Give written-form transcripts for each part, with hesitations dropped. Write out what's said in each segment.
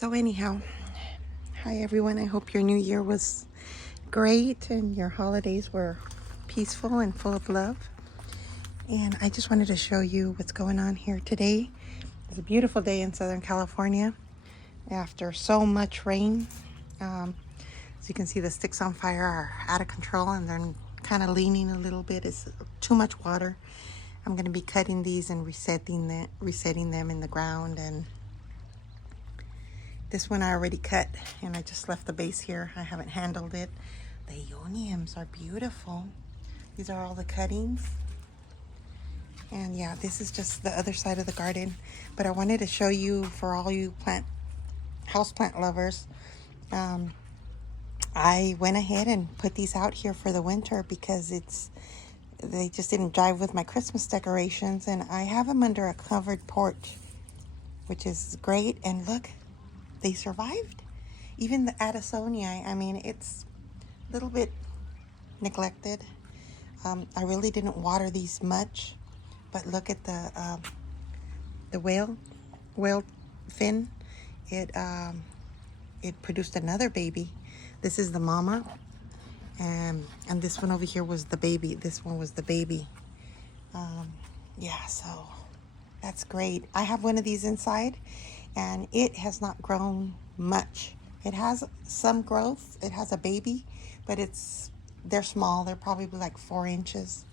So anyhow, hi everyone. I hope your new year was great and your holidays were peaceful and full of love. And I just wanted to show you what's going on here today. It's a beautiful day in Southern California after so much rain. As you can see, the sticks on fire are out of control and they're kind of leaning a little bit. It's too much water. I'm going to be cutting these and resetting them in the ground. And this one I already cut and I just left the base here. I haven't handled it. The Ioniums are beautiful. These are all the cuttings. And yeah, this is just the other side of the garden. But I wanted to show you, for all you houseplant lovers, I went ahead and put these out here for the winter because they just didn't jive with my Christmas decorations. And I have them under a covered porch, which is great. And look, they survived. Even the Addisonii, I mean, it's a little bit neglected. I really didn't water these much, but look at the whale fin. It produced another baby. This is the mama, and this one over here was the baby. This one was the baby. Yeah, so that's great. I have one of these inside, and it has not grown much. It has some growth. It has a baby, but they're small. They're probably like 4 inches.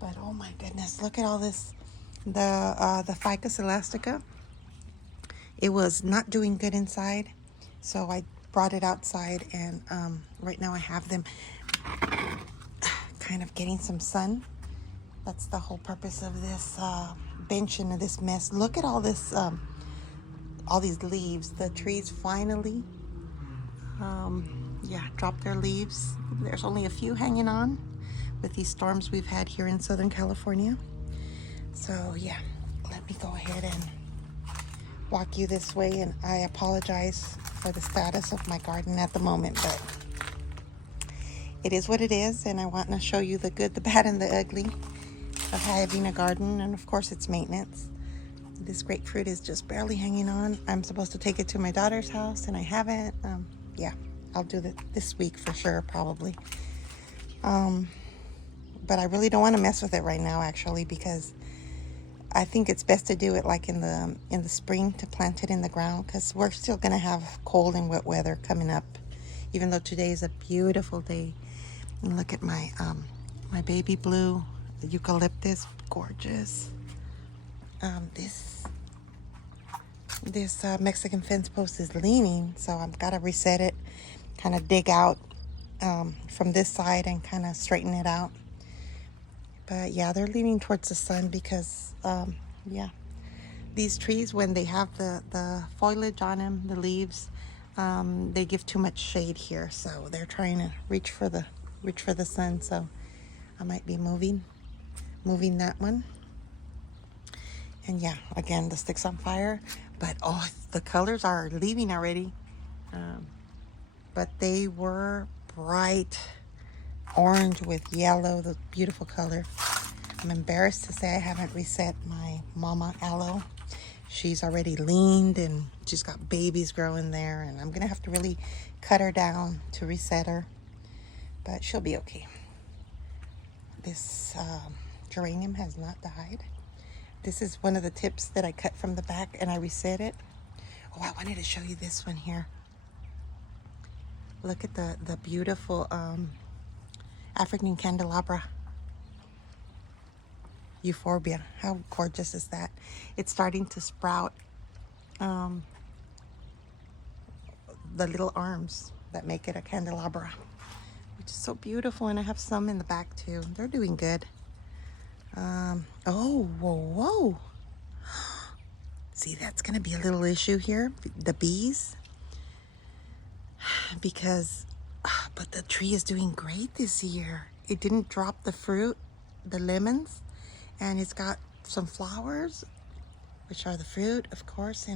But oh my goodness, look at all this. The Ficus elastica, it was not doing good inside, so I brought it outside, and right now I have them kind of getting some sun. That's the whole purpose of this bench and this mess. Look at all this, all these leaves. The trees finally, dropped their leaves. There's only a few hanging on with these storms we've had here in Southern California. So yeah, let me go ahead and walk you this way, and I apologize for the status of my garden at the moment, but it is what it is, and I want to show you the good, the bad, and the ugly of having a garden, and of course it's maintenance. This grapefruit is just barely hanging on. I'm supposed to take it to my daughter's house, and I haven't. Yeah, I'll do that this week for sure, probably. But I really don't want to mess with it right now, actually, because I think it's best to do it like in the spring, to plant it in the ground, because we're still going to have cold and wet weather coming up, even though today is a beautiful day. And look at my my baby blue, the eucalyptus, gorgeous. This Mexican fence post is leaning, so I've got to reset it, kind of dig out from this side and kind of straighten it out. But yeah, they're leaning towards the sun because, these trees, when they have the foliage on them, the leaves, they give too much shade here. So they're trying to reach for the sun. So I might be moving that one. And yeah, again, the stick's on fire. But oh, the colors are leaving already. But they were bright orange with yellow, the beautiful color. I'm embarrassed to say I haven't reset my mama aloe. She's already leaned and she's got babies growing there, and I'm gonna have to really cut her down to reset her, but she'll be okay. This geranium has not died. This is one of the tips that I cut from the back and I reset it. Oh, I wanted to show you this one here. Look at the beautiful African candelabra, euphorbia. How gorgeous is that? It's starting to sprout the little arms that make it a candelabra, which is so beautiful. And I have some in the back too. They're doing good. Oh, whoa. See, that's gonna be a little issue here, the bees, because but the tree is doing great this year. It didn't drop the fruit, the lemons, and it's got some flowers, which are the fruit, of course.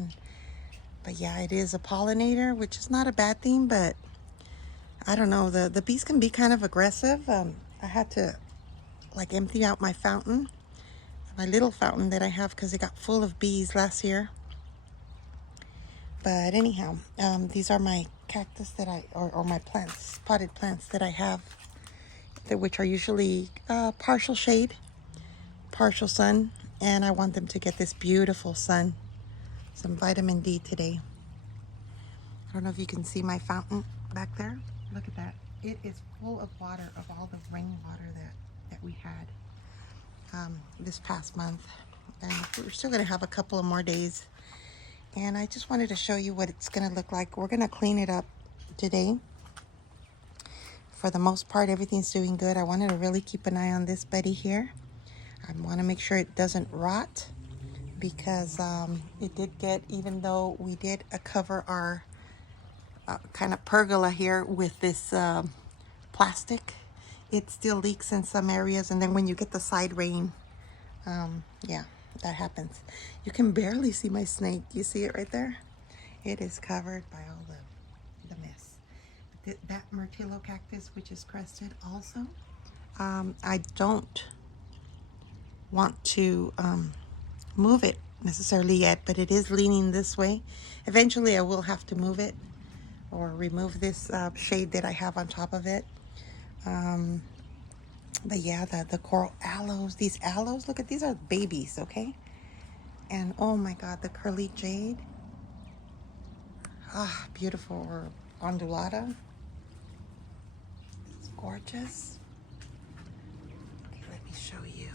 But yeah, it is a pollinator, which is not a bad thing, but I don't know, the bees can be kind of aggressive. I had to like empty out my fountain, my little fountain that I have, because it got full of bees last year. But anyhow, these are my cactus that or my plants, potted plants that I have, which are usually partial shade, partial sun, and I want them to get this beautiful sun, some vitamin D today. I don't know if you can see my fountain back there. Look at that. It is full of water, of all the rainwater that we had this past month. And we're still going to have a couple of more days. And I just wanted to show you what it's going to look like. We're going to clean it up today. For the most part, everything's doing good. I wanted to really keep an eye on this buddy here. I want to make sure it doesn't rot, because it did get, even though we did cover our kind of pergola here with this plastic, it still leaks in some areas. And then when you get the side rain, yeah, that happens. You can barely see my snake. You see it right there? It is covered by all the mess. That myrtillo cactus, which is crested also, I don't want to move it necessarily yet, but it is leaning this way. Eventually I will have to move it or remove this shade that I have on top of it. But yeah, the coral aloes, these aloes, look at, these are babies, okay? And oh my God, the curly jade. Ah, beautiful. Or ondulata. It's gorgeous. Okay, let me show you.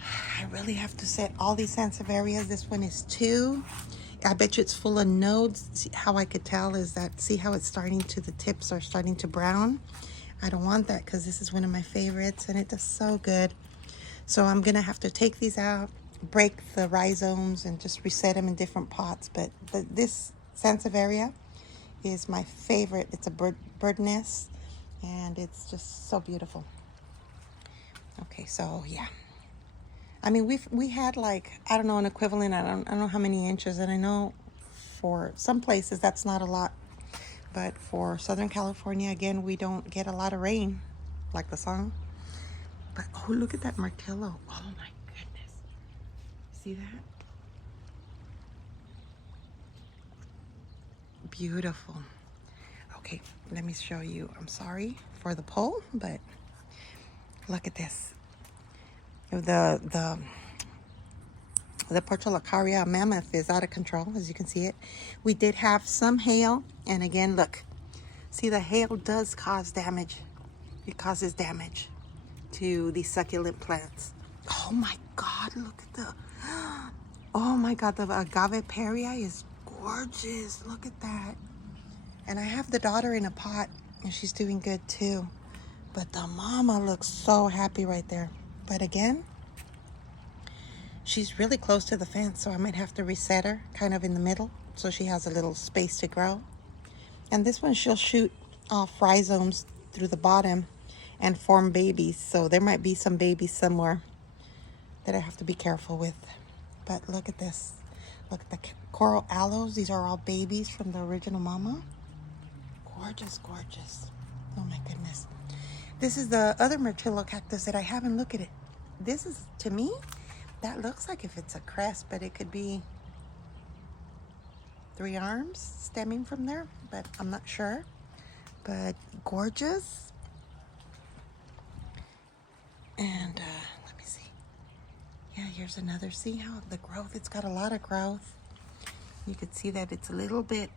I really have to set all these sansevierias. This one is 2. I bet you it's full of nodes. See, how I could tell is that, see how it's starting to, the tips are starting to brown? I don't want that, because this is one of my favorites and it does so good. So I'm gonna have to take these out, break the rhizomes, and just reset them in different pots. But this sansevieria is my favorite. It's a bird nest, and it's just so beautiful. Okay, so yeah. I mean, we had, like, I don't know, an equivalent. I don't know how many inches, and I know for some places that's not a lot. But for Southern California, again, we don't get a lot of rain, like the song. But oh, look at that myrtillo. Oh my goodness. See that? Beautiful. Okay, let me show you. I'm sorry for the pole, but look at this. The Portulacaria mammoth is out of control, as you can see it. We did have some hail, and again, look. See, the hail does cause damage. It causes damage to these succulent plants. Oh my God, look at the, oh my God, the agave peria is gorgeous. Look at that. And I have the daughter in a pot, and she's doing good too. But the mama looks so happy right there. But again, she's really close to the fence, so I might have to reset her kind of in the middle so she has a little space to grow. And this one, she'll shoot off rhizomes through the bottom and form babies. So there might be some babies somewhere that I have to be careful with. But look at this. Look at the coral aloes. These are all babies from the original mama. Gorgeous, gorgeous. Oh my goodness. This is the other myrtillo cactus that I have, and look at it. This is, to me, that looks like if it's a crest, but it could be 3 arms stemming from there, but I'm not sure. But gorgeous. And let me see. Yeah, here's another. See how the growth, it's got a lot of growth. You could see that it's a little bit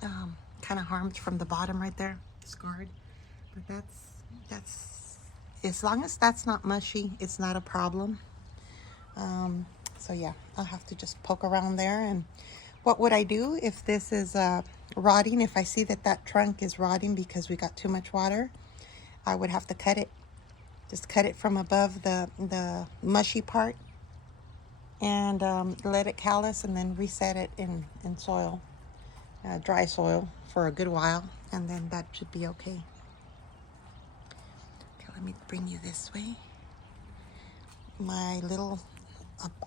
kind of harmed from the bottom right there, scarred. But that's as long as that's not mushy, it's not a problem. So yeah, I'll have to just poke around there. And what would I do if this is rotting? If I see that trunk is rotting because we got too much water, I would have to cut it. Just cut it from above the mushy part and let it callus, and then reset it in soil, dry soil, for a good while, and then that should be okay. Okay, let me bring you this way. My little,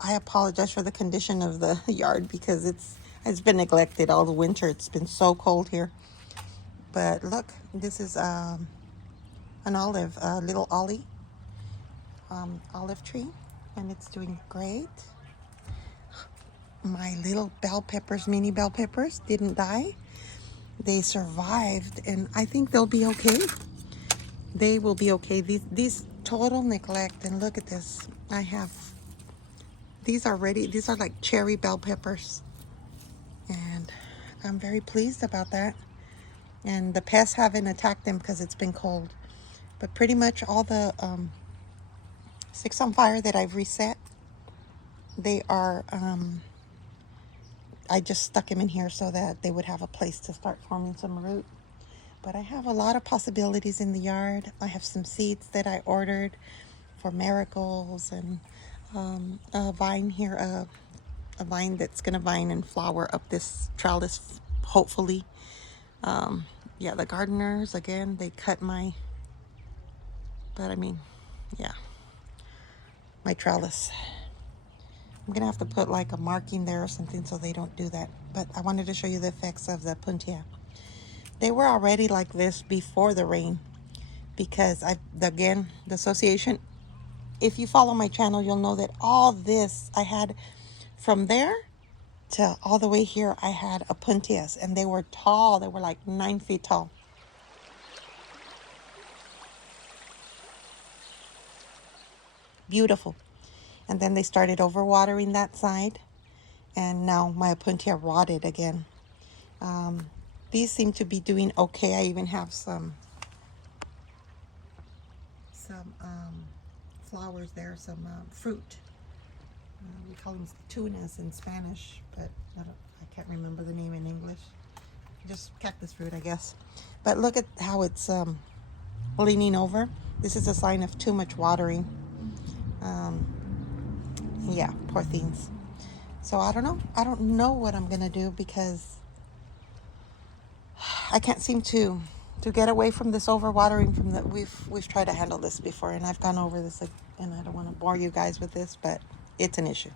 I apologize for the condition of the yard because it's been neglected all the winter. It's been so cold here. But look, this is an olive, little olive tree, and it's doing great. my little bell peppers, mini bell peppers, didn't die. They survived, and I think they'll be okay. They will be okay. These total neglect, and look at this. I have, these are ready. These are like cherry bell peppers, and I'm very pleased about that. And the pests haven't attacked them because it's been cold. But pretty much all the sticks on fire that I've reset, they are, I just stuck them in here so that they would have a place to start forming some root. But I have a lot of possibilities in the yard. I have some seeds that I ordered for marigolds, and a vine here, a vine that's going to vine and flower up this trellis, hopefully. Yeah, the gardeners, again, they cut my, but I mean, yeah, my trellis. I'm going to have to put like a marking there or something so they don't do that. But I wanted to show you the effects of the puntia. They were already like this before the rain because again, the association, if you follow my channel, you'll know that all this I had from there to all the way here, I had a puntias, and they were tall. They were like 9 feet tall. Beautiful. And then they started overwatering that side, and now my puntia rotted again. These seem to be doing okay. I even have some flowers there, some fruit. We call them tunas in Spanish, but I can't remember the name in English. Just cactus fruit, I guess. But look at how it's leaning over. This is a sign of too much watering. Yeah, poor things. So I don't know. I don't know what I'm gonna do because I can't seem to get away from this overwatering. From the we've tried to handle this before, and I've gone over this, and I don't want to bore you guys with this, but it's an issue.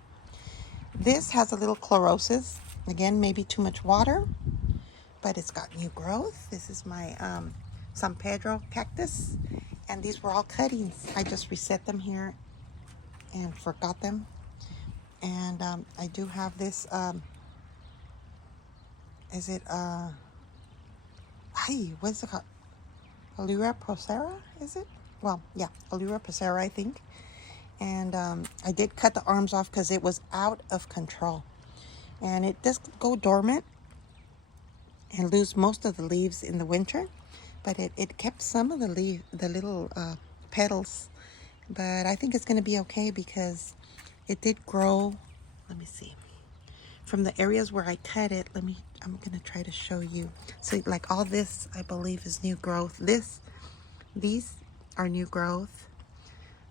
This has a little chlorosis. Again, maybe too much water, but it's got new growth. This is my San Pedro cactus, and these were all cuttings. I just reset them here and forgot them. And I do have this, is it, what's it called? Alura procera, is it? Well, yeah, Alura procera, I think. And I did cut the arms off because it was out of control. And it does go dormant and lose most of the leaves in the winter. But it kept some of the little petals. But I think it's going to be okay because it did grow. Let me see. From the areas where I cut it, I'm going to try to show you. So like all this, I believe, is new growth. These are new growth.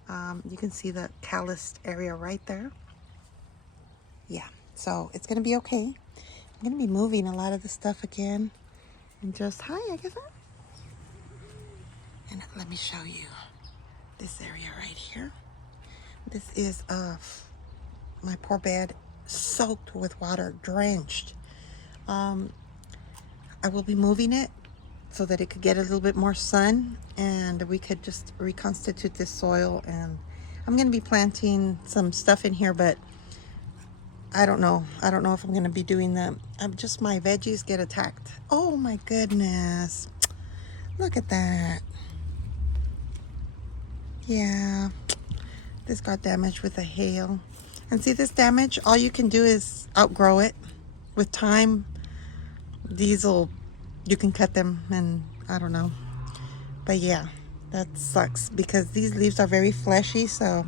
You can see the calloused area right there. Yeah, so it's going to be okay. I'm going to be moving a lot of the stuff again. And just, hi, Agatha. And let me show you this area right here. This is my poor bed, soaked with water, drenched. I will be moving it so that it could get a little bit more sun, and we could just reconstitute this soil. And I'm going to be planting some stuff in here, but I don't know. I don't know if I'm going to be doing them. Just my veggies get attacked. Oh my goodness. Look at that. Yeah. This got damaged with the hail. And see this damage? All you can do is outgrow it. With time, you can cut them, and I don't know. But yeah, that sucks because these leaves are very fleshy. So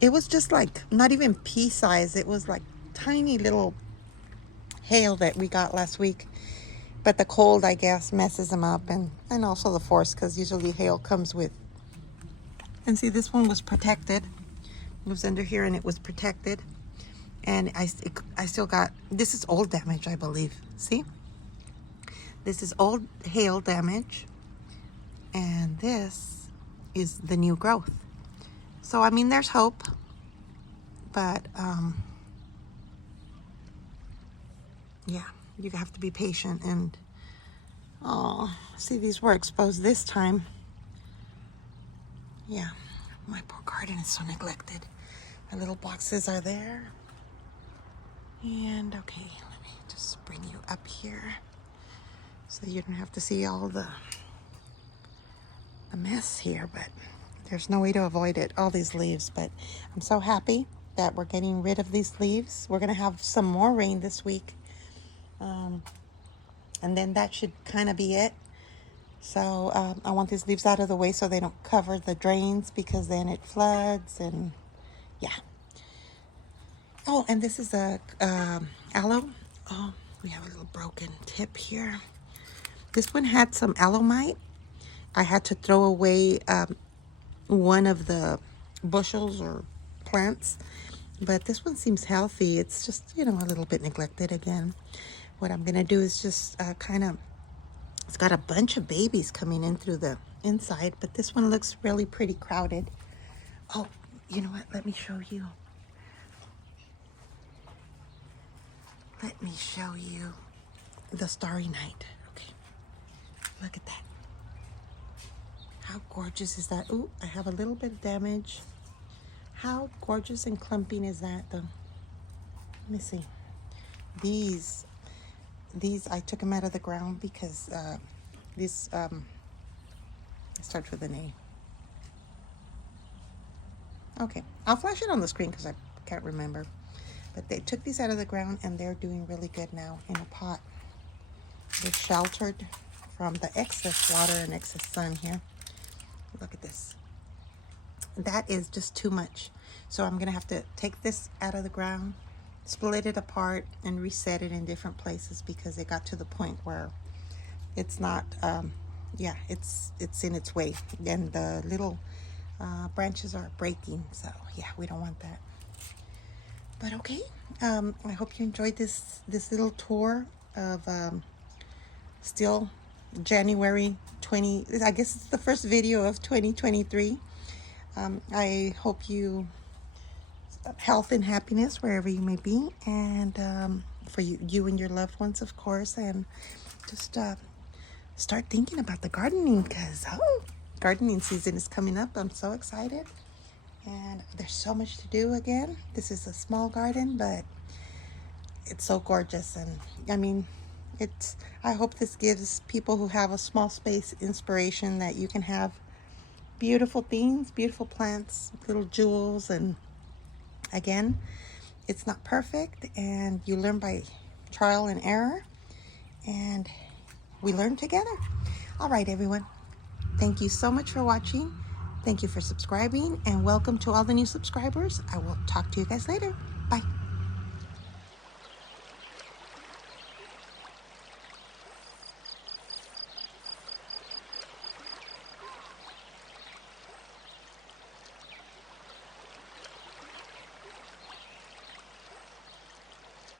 it was just like not even pea size. It was like tiny little hail that we got last week. But the cold, I guess, messes them up, and also the force, because usually hail comes with. And see, this one was protected. It was under here and it was protected. And I still got, this is old damage, I believe. See? This is old hail damage. And this is the new growth. So, I mean, there's hope. But, yeah, you have to be patient. And, oh, see, these were exposed this time. Yeah, my poor garden is so neglected. My little boxes are there. And okay, let me just bring you up here so you don't have to see all the mess here, but there's no way to avoid it, all these leaves. But I'm so happy that we're getting rid of these leaves. We're gonna have some more rain this week, and then that should kind of be it. So I want these leaves out of the way so they don't cover the drains, because then it floods. And yeah. Oh, and this is a aloe. Oh, we have a little broken tip here. This one had some aloe mite. I had to throw away one of the bushels or plants, but this one seems healthy. It's just, you know, a little bit neglected again. What I'm gonna do is just it's got a bunch of babies coming in through the inside, but this one looks really pretty crowded. Oh, you know what? Let me show you. Let me show you the Starry Night. Okay, look at that. How gorgeous is that? Ooh, I have a little bit of damage. How gorgeous and clumping is that, though? Let me see. These I took them out of the ground because this it starts with an A. Okay, I'll flash it on the screen because I can't remember. But they took these out of the ground and they're doing really good now in a pot. They're sheltered from the excess water and excess sun here. Look at this. That is just too much. So I'm gonna have to take this out of the ground, split it apart, and reset it in different places, because it got to the point where it's not, yeah, it's in its way, and the little branches are breaking. So yeah, we don't want that. But okay, I hope you enjoyed this little tour of still January 20. I guess it's the first video of 2023. I hope you health and happiness wherever you may be, and for you and your loved ones, of course. And just start thinking about the gardening, because gardening season is coming up. I'm so excited, and there's so much to do again. This is a small garden, but it's so gorgeous. And I mean, I hope this gives people who have a small space inspiration that you can have beautiful things, beautiful plants, little jewels. And again, it's not perfect, and you learn by trial and error, and we learn together. All right, everyone. Thank you so much for watching. Thank you for subscribing, and welcome to all the new subscribers. I will talk to you guys later.